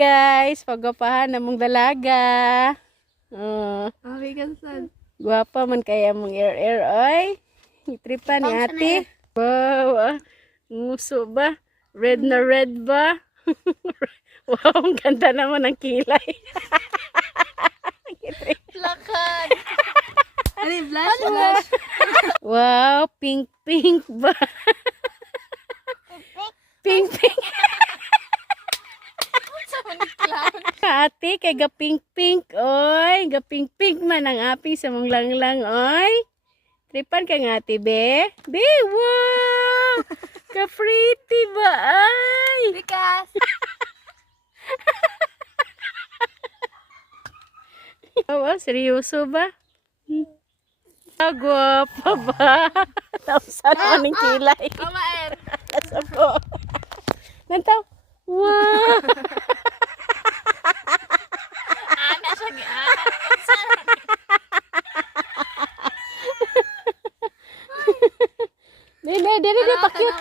guys, pagapahan namong dalaga. Vegan sad. Guwapa man kaya mong air oy. Itripan ni ate. Wow, nguso ba? Red na red ba? Wow, ang ganda naman ng kilay. Lakad. Ano yung blush? Blush. Wow, pink ba? Pink. Ate, kay ga pink, oy. Ga pink man ang api sa mong langlang, oy. Tripan ka nga, ate, be. Be, wow! Ka-pretty ba, ay? Bikas. Oo, seryoso ba? Gwapa ba? Tausan mo ng kilay. Kamaer. Asa po. Nantaw. Wow! Ana siya gaan. Dili, pakit.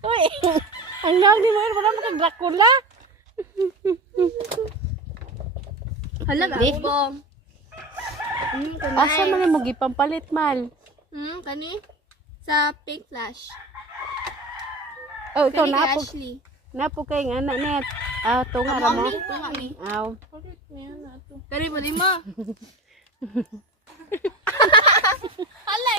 Uy, ang naon ni mo wala mo kang Dracula. Hala ba? Bom. Asa man mo gipampalit mal? Kani? Sa pink flash. Oh, ikaw Kani kay napo. Ashley. Napo kay nga anak net. Ah, tunga ra mo. Tunga mi. Aw. Kari mo lima. Hala